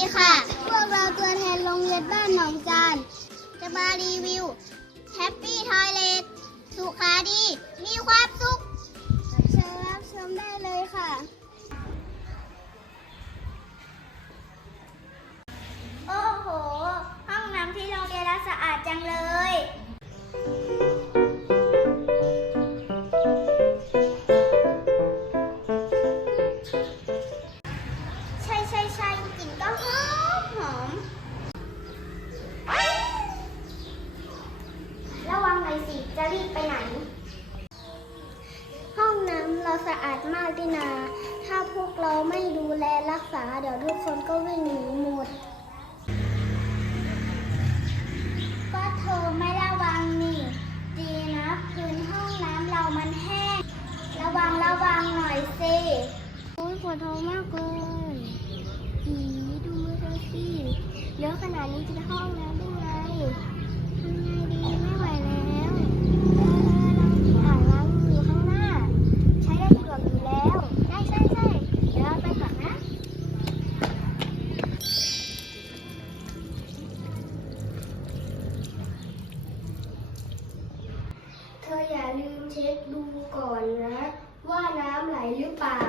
ีค่ะ พวกเราตัวแทนโรงเรียนบ้านหนองจาน จะมารีวิวแฮปปี้ทอยเลทสุขาดี มีความินา ถ้าพวกเราไม่ดูแลรักษา เดี๋ยวทุกคนก็วิ่งหนีหมด ก็เธอไม่ระวังนี่ ดีนะพื้นห้องน้ำเรามันแห้ง ระวังระวังหน่อยสิโอ้ยปวดท้องมากเลยอีดูมือเธอสิเยอะขนาดนี้จะเข้าห้องน้ำ เช็คดูก่อนนะ ว่าน้ำไหลหรือเปล่า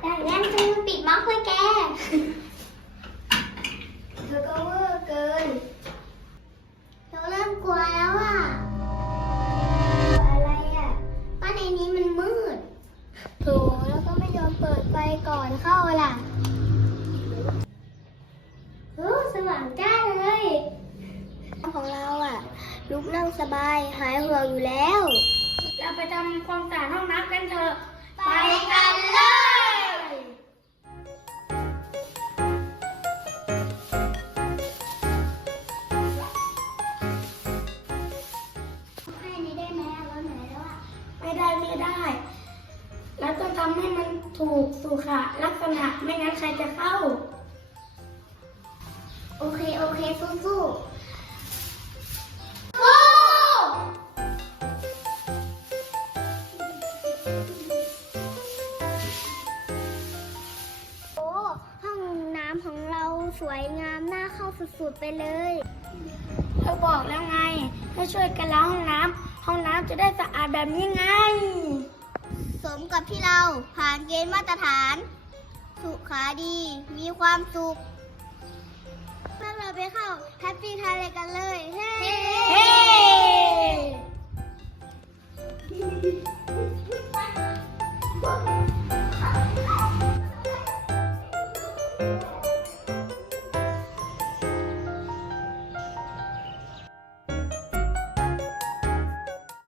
แต่งั้นเธอปิดม็อกไว้แก เธอก็เวอางจ้าเลยของเราอะ ลุกนั่งสบายหายห่วงอยู่แล้ว เราไปทำความสะอาดห้องน้ำกันเถอะ ไปกันเลย ให้นี้ได้ไหมอะเราเหนื่อยแล้วอะ ไม่ได้ไม่ได้ แล้วต้องทำให้มันถูกสุขลักษณะไม่งั้นใครจะเข้า โอเค โอเค สู้ๆสู้โอ้ห้องน้ำของเราสวยงามน่าเข้าสุดๆไปเลยเราบอกแล้วไง ให้ช่วยกันล้างห้องน้ำห้องน้ำจะได้สะอาดแบบนี้ไง สมกับที่เราผ่านเกณฑ์มาตรฐาน สุขาดี มีความสุขพวก เราไปเข้าแฮปปี้ทาเลกันเลย